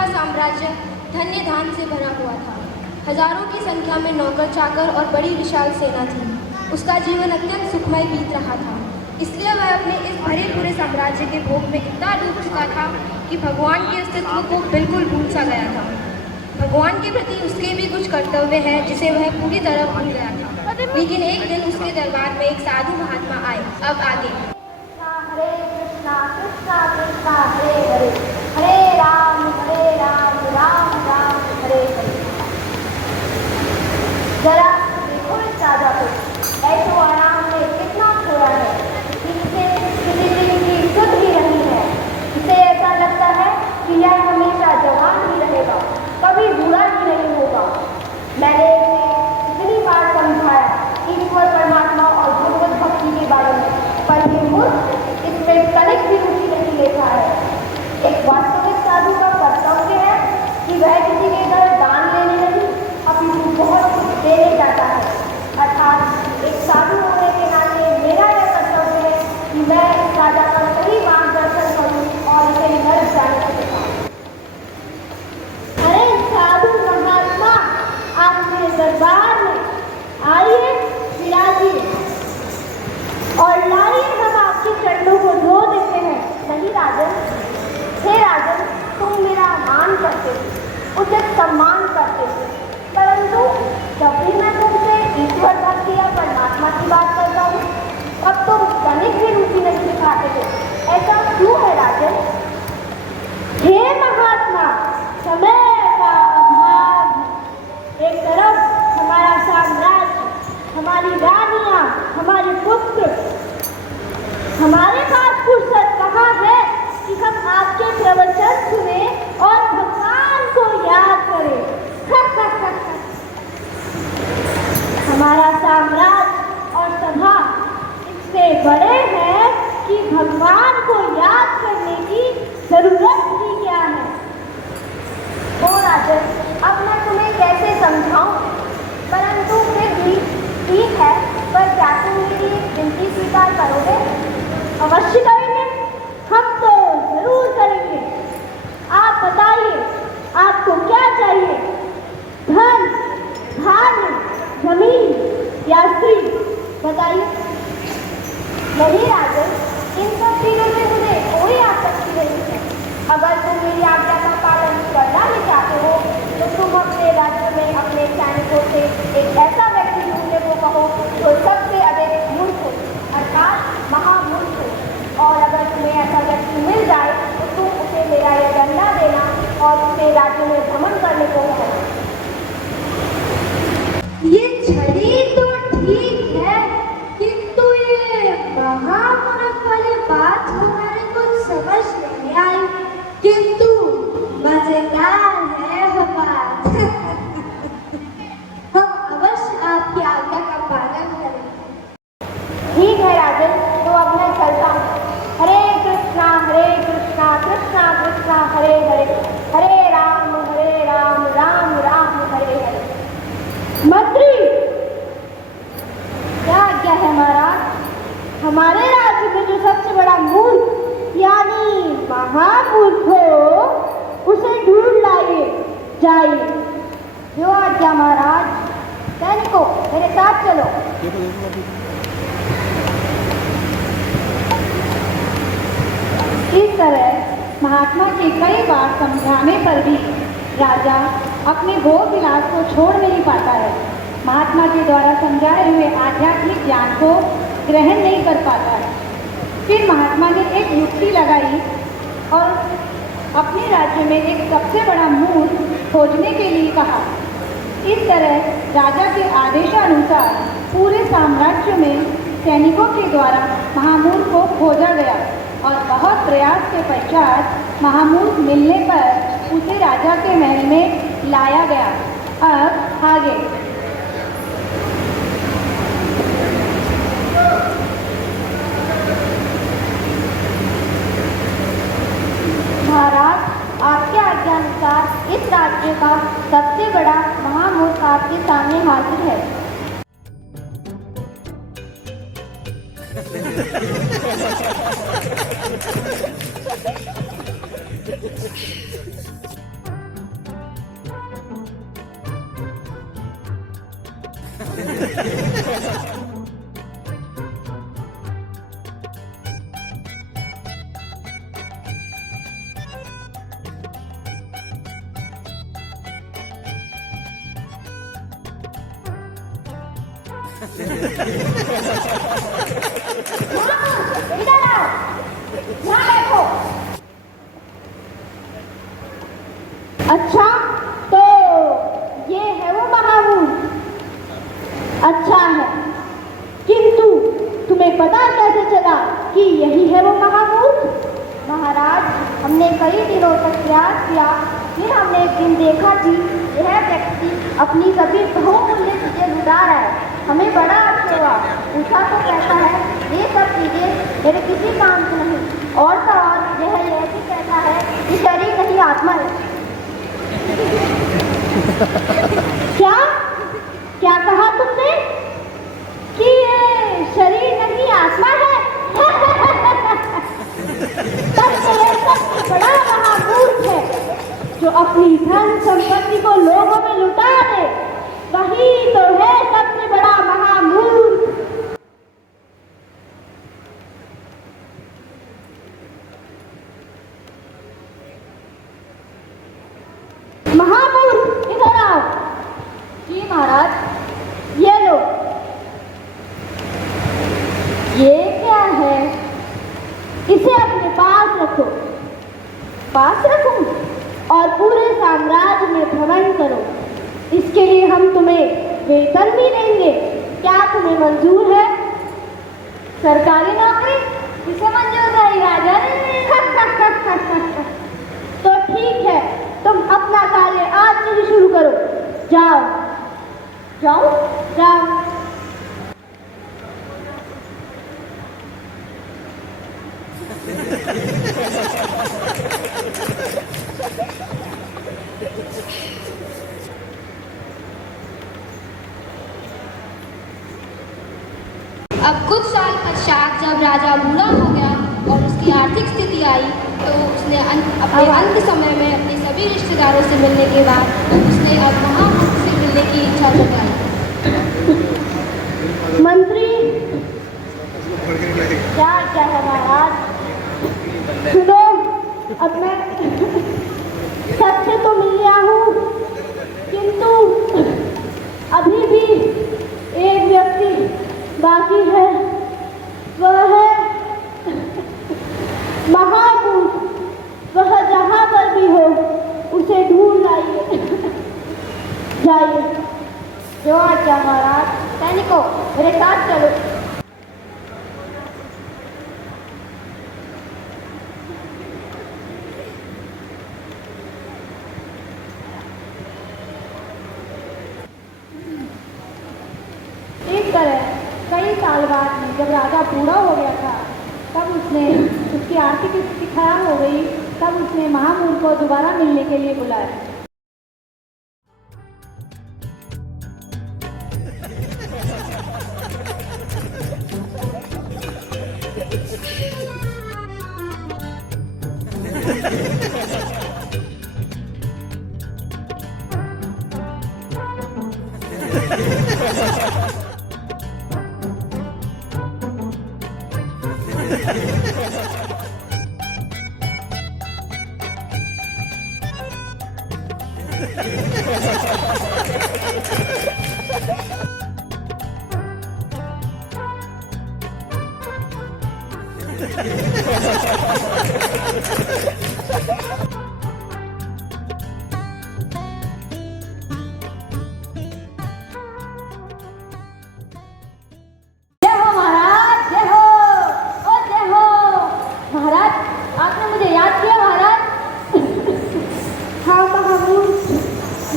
पूरा साम्राज्य धन्य धान से भरा हुआ था। हजारों की संख्या में नौकर चाकर और बड़ी विशाल सेना थी। उसका जीवन अत्यंत सुखमय बीत रहा था, इसलिए वह अपने इस भरे पूरे साम्राज्य के भोग में इतना डूब चुका था कि भगवान के अस्तित्व को बिल्कुल भूल सा गया था। भगवान के प्रति उसके भी कुछ कर्तव्य हैं जिसे वह पूरी तरह भूल गया था। लेकिन एक दिन उसके दरबार में एक साधु महात्मा आए। अब आगे। हरे कृष्णा कृष्णा कृष्णा हरे हरे, हरे राम राम राम हरे हरे। जरा देखो इस राजा को, ऐसो आराम में कितना खोया है, इनसे किसी दिन की सुध ही नहीं है। इसे ऐसा लगता है कि यह हमेशा जवान ही रहेगा, कभी बूढ़ा ही नहीं होगा। मैंने इसे इतनी बार समझाया ईश्वर परमात्मा और भगवत भक्ति के बारे में, पर ये मूर्ख इसमें तनिक भी रुचि नहीं लेता है। एक वास्तविक साधु का कर्तव्य है कि वह किसी के घर दान लेने नहीं, अपितु बहुत कुछ देने जाता है। अर्थात एक साधु होने के नाते मेरा यह कर्तव्य है कि मैं इस राजा का सही मार्गदर्शन करूं और इसे नर्क जाने से बचाऊं। अरे साधु महात्मा, आप मेरे दरबार में आइए, विराजिए और लाइए, हम आपके चरणों को धो देते हैं। नहीं राजन, हे राजन, तुम मेरा मान करते थे, उचित सम्मान करते थे, परंतु जब भी मैं तुमसे ईश्वर भक्ति या परमात्मा की बात करता हूँ, अब तुम तनिक भी रुचि नहीं दिखाते थे। ऐसा क्यों है राजन? हे महात्मा, समय का अभाव। एक तरफ हमारा साम्राज्य, हमारी रानियां, हमारे पुत्र, हमारे पास फुर्सत कहाँ है कि हम आपके प्रवचन सुने और भगवान को याद करें। हमारा साम्राज्य और सभा इससे बड़े हैं कि भगवान को याद करने की जरूरत ही क्या है। ओ राजन, अब मैं तुम्हें कैसे समझाऊं, परंतु फिर भी ठीक है, पर क्या तुम मेरी विनती स्वीकार करोगे? अवश्य करेंगे, हम तो जरूर करेंगे। आप बताइए, आपको क्या चाहिए? धन, धान्य, जमीन या स्त्री? बताइए। नहीं राजन, इन सब चीजों में मुझे कोई आपत्ति नहीं है। अगर तुम मेरी आज्ञा का पालन करना ही चाहते हो तो तुम अपने राज्य में अपने सैनिकों से एक ऐसा व्यक्ति ढूंढने को कहो जो सबसे अधिक मूर्ख हो, अर्थात महामूर्ख हो। और अगर तुम्हें ऐसा व्यक्ति मिल जाए तो तुम उसे मेरा यह दंडा देना और उसे राज्य में भ्रमण करने को कहना। ये छड़ी तो ठीक है, किंतु ये महामूर्ख वाली बात हमारे कुछ समझ नहीं आई, किंतु मजेदार है वो बात। हम अवश्य आपकी आज्ञा का पालन करेंगे। ठीक है राजन, तो अब मैं चलता हूँ। हरे कृष्णा कृष्णा कृष्णा हरे हरे, हरे राम राम राम हरे हरे। मंत्री, क्या आज्ञा है महाराज? हमारे राज्य में जो सबसे बड़ा मूर्ख यानी महामूर्ख हो, उसे ढूंढ लाइए, जाइए। जो आज्ञा महाराज। सैनिकों, मेरे साथ चलो। इस तरह महात्मा के कई बार समझाने पर भी राजा अपने भोग विलास को छोड़ नहीं पाता है। महात्मा के द्वारा समझाए हुए आध्यात्मिक ज्ञान को ग्रहण नहीं कर पाता है। फिर महात्मा ने एक युक्ति लगाई और अपने राज्य में एक सबसे बड़ा मूर्ख खोजने के लिए कहा। इस तरह राजा के आदेशानुसार पूरे साम्राज्य में सैनिकों के द्वारा महामूर्ख को खोजा गया और बहुत प्रयास के पश्चात महामूर्ख मिलने पर उसे राजा के महल में लाया गया। अब आगे। महाराज, आपके आज्ञानुसार इस राज्य का सबसे बड़ा महामूर्ख आपके सामने हाजिर है। इधर आओ, यहाँ बैठो। अच्छा, तो ये है वो महामूर्ख। अच्छा है, किंतु तुम्हें पता कैसे चला कि यही है वो महामूर्ख? महाराज, हमने कई दिनों तक प्रयास किया, फिर हमने एक दिन देखा कि यह व्यक्ति अपनी सभी बहुमूल्य चीजें लुटा रहा है। हमें बड़ा अफसोस हुआ। पूछा तो कहता है ये सब चीजें मेरे किसी काम की नहीं, और तो और यह भी कहता है कि शरीर नहीं आत्मा है। क्या क्या कहा तुमने कि ये शरीर नहीं आत्मा है? तब तो यह सबसे बड़ा महामूर्ख है जो अपनी धन संपत्ति को लोगों में लुटा दे। वही तो है सबसे बड़ा महामूर्ख। महामूर्ख, इधर आओ। जी महाराज। ये लो। ये क्या है? इसे अपने पास रखो। पास रखूं? और पूरे साम्राज्य में भ्रमण करो। इसके लिए हम तुम्हें वेतन भी देंगे। क्या तुम्हें मंजूर है? सरकारी नौकरी किसे मंजूर है राजा? तो ठीक है, तुम अपना कार्य आज से ही शुरू करो। जाओ जाओ जाओ। अब कुछ साल पश्चात जब राजा बूढ़ा हो गया और उसकी आर्थिक स्थिति आई, तो उसने अपने अंत समय में अपने सभी रिश्तेदारों से मिलने के बाद उसने अब महामूर्ख से मिलने की इच्छा जताई। मंत्री, क्या क्या है महाराज? सुनो, अब मैं सबसे तो मिल गया हूँ, किंतु अभी भी एक व्यक्ति बाकी है। वह है महामूर्ख। वह जहाँ पर भी हो उसे ढूंढ लाइए। जाइए। जो आज्ञा महाराज। सैनिकों, मेरे साथ चलो। इस तरह कई साल बाद में जब राजा बूढ़ा हो गया था, तब उसकी आर्थिक स्थिति खराब हो गई। तब उसने महामूर्ख को दोबारा मिलने के लिए बुलाया।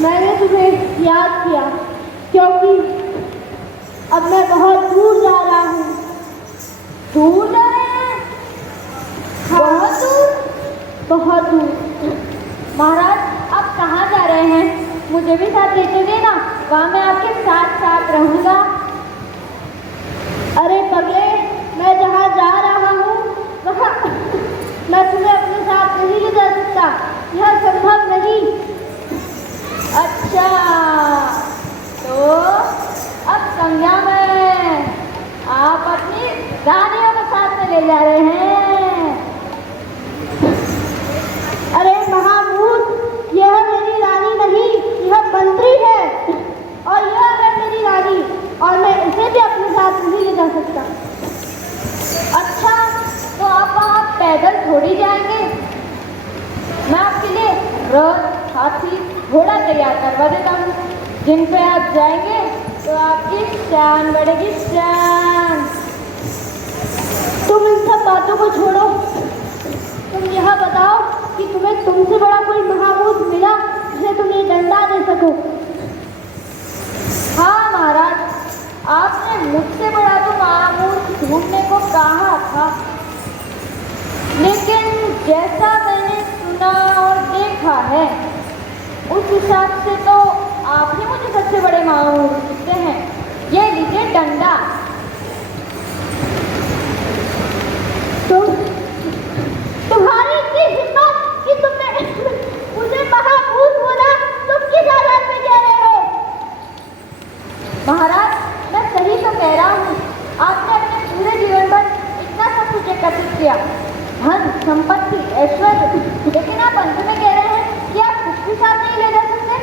मैंने तुम्हें याद किया क्योंकि अब मैं बहुत दूर जा रहा हूँ। दूर जा रहे हैं? बहुत दूर? बहुत दूर। महाराज, आप कहाँ जा रहे हैं? मुझे भी साथ ले चलिए ना, वहाँ मैं आपके साथ साथ रहूँगा। अरे पगले, मैं जहाँ जा रहा हूँ वहाँ मैं तुम्हें अपने साथ नहीं ले जा सकता। यह संभव नहीं। अच्छा, तो अब समझ रथ, हाथी, घोड़ा तैयार करवा देता हूँ, जिन पे आप जाएंगे तो आपकी शान बढ़ेगी, शान। तुम इन सब बातों को छोड़ो, तुम यह बताओ कि तुम्हें तुमसे बड़ा कोई महाभूत मिला जिसे तुम ये डंडा दे सको। हाँ महाराज, आपने मुझसे बड़ा तो महाभूत ढूंढने को कहा था, लेकिन जैसा मैंने सुना और देखा है उस हिसाब से तो आप ही मुझे सबसे बड़े महाभूत दिखते हैं। ये लीजिए डंडा। तुम्हारी इतनी हिम्मत कि तुमने मुझे महाभूत बोला, तुम किस आधार पे कह रहे हो? महाराज, मैं सही तो कह रहा हूँ। आपने अपने पूरे जीवन भर इतना सब कुछ एकत्रित किया, धन, संपत्ति, ऐश्वर्य, लेकिन आप अंत में कह रहे हैं कि आप कुछ भी साथ नहीं ले जा सकते।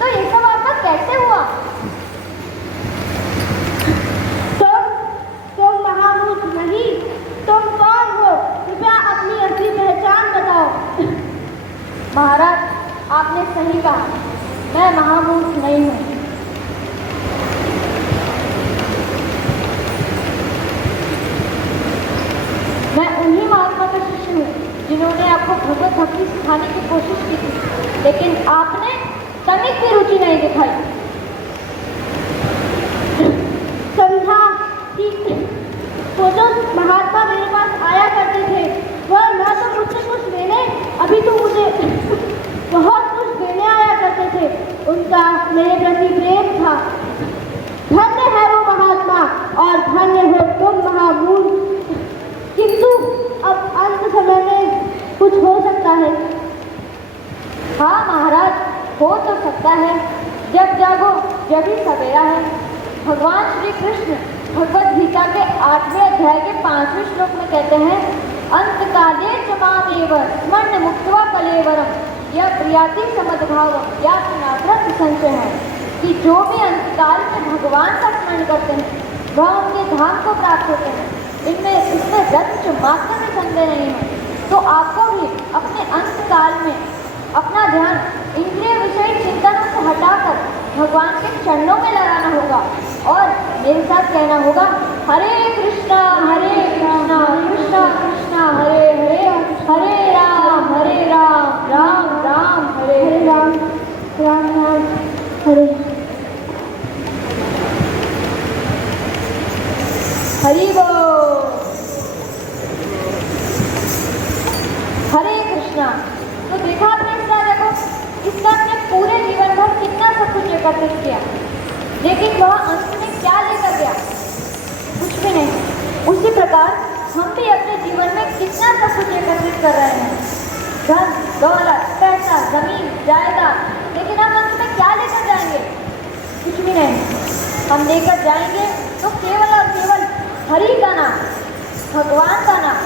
तो ये सब आपका कैसे हुआ? तुम महाभूत नहीं, तुम कौन हो? कृपया अपनी असली पहचान बताओ। महाराज, आपने सही कहा, मैं महाभूत नहीं हूँ। मैं उन्हीं महात्मा का शिष्य हूँ जिन्होंने आपको भगवत भक्ति सिखाने की कोशिश की थी, लेकिन आपने तनिक भी रुचि नहीं दिखाई। समझा कि वो जो महात्मा मेरे पास आया करते थे वह न तो मुझसे कुछ लेने, अभी तो मुझे बहुत कुछ देने आया करते थे। उनका मेरे प्रति प्रेम था। धन्य है वो महात्मा और धन्य हो तुम महाभूत। किंतु अब अंत समय में कुछ हो सकता है। हाँ महाराज, हो तो सकता है। जब जागो जब ही सवेरा है। भगवान श्री कृष्ण भगवद गीता के 8वें अध्याय के 5वें श्लोक में कहते हैं, अंतकाले च मामेव स्मरण मुक्त्वा कलेवरम यह प्रियाति समद्भावम या पुनाग्रह संशय है कि जो भी अंतकाल में भगवान का स्मरण करते हैं वह उनके धाम को प्राप्त होते हैं। इसमें रत्न मात्र में संदेह नहीं है। तो आपको भी अपने अंतकाल में अपना ध्यान इंद्रिय विषय चिंतनों से हटाकर भगवान के चरणों में लगाना होगा और मेरे साथ कहना होगा, हरे कृष्णा कृष्णा कृष्णा हरे हरे, हरे राम राम राम हरे राम राम राम हरे। हरि बोल। हरे कृष्णा। तो देखा आपने इस राजा को, इसने अपने पूरे जीवन भर कितना सब कुछ एकत्रित किया, लेकिन वह अंत में क्या लेकर गया? कुछ भी नहीं। उसी प्रकार हम भी अपने जीवन में कितना सब कुछ एकत्रित कर रहे हैं, धन, दौलत, पैसा, जमीन, जायदाद, लेकिन हम अंत में क्या लेकर जाएंगे? कुछ भी नहीं। हम लेकर जाएंगे तो केवल और केवल हरि का नाम, भगवान का नाम,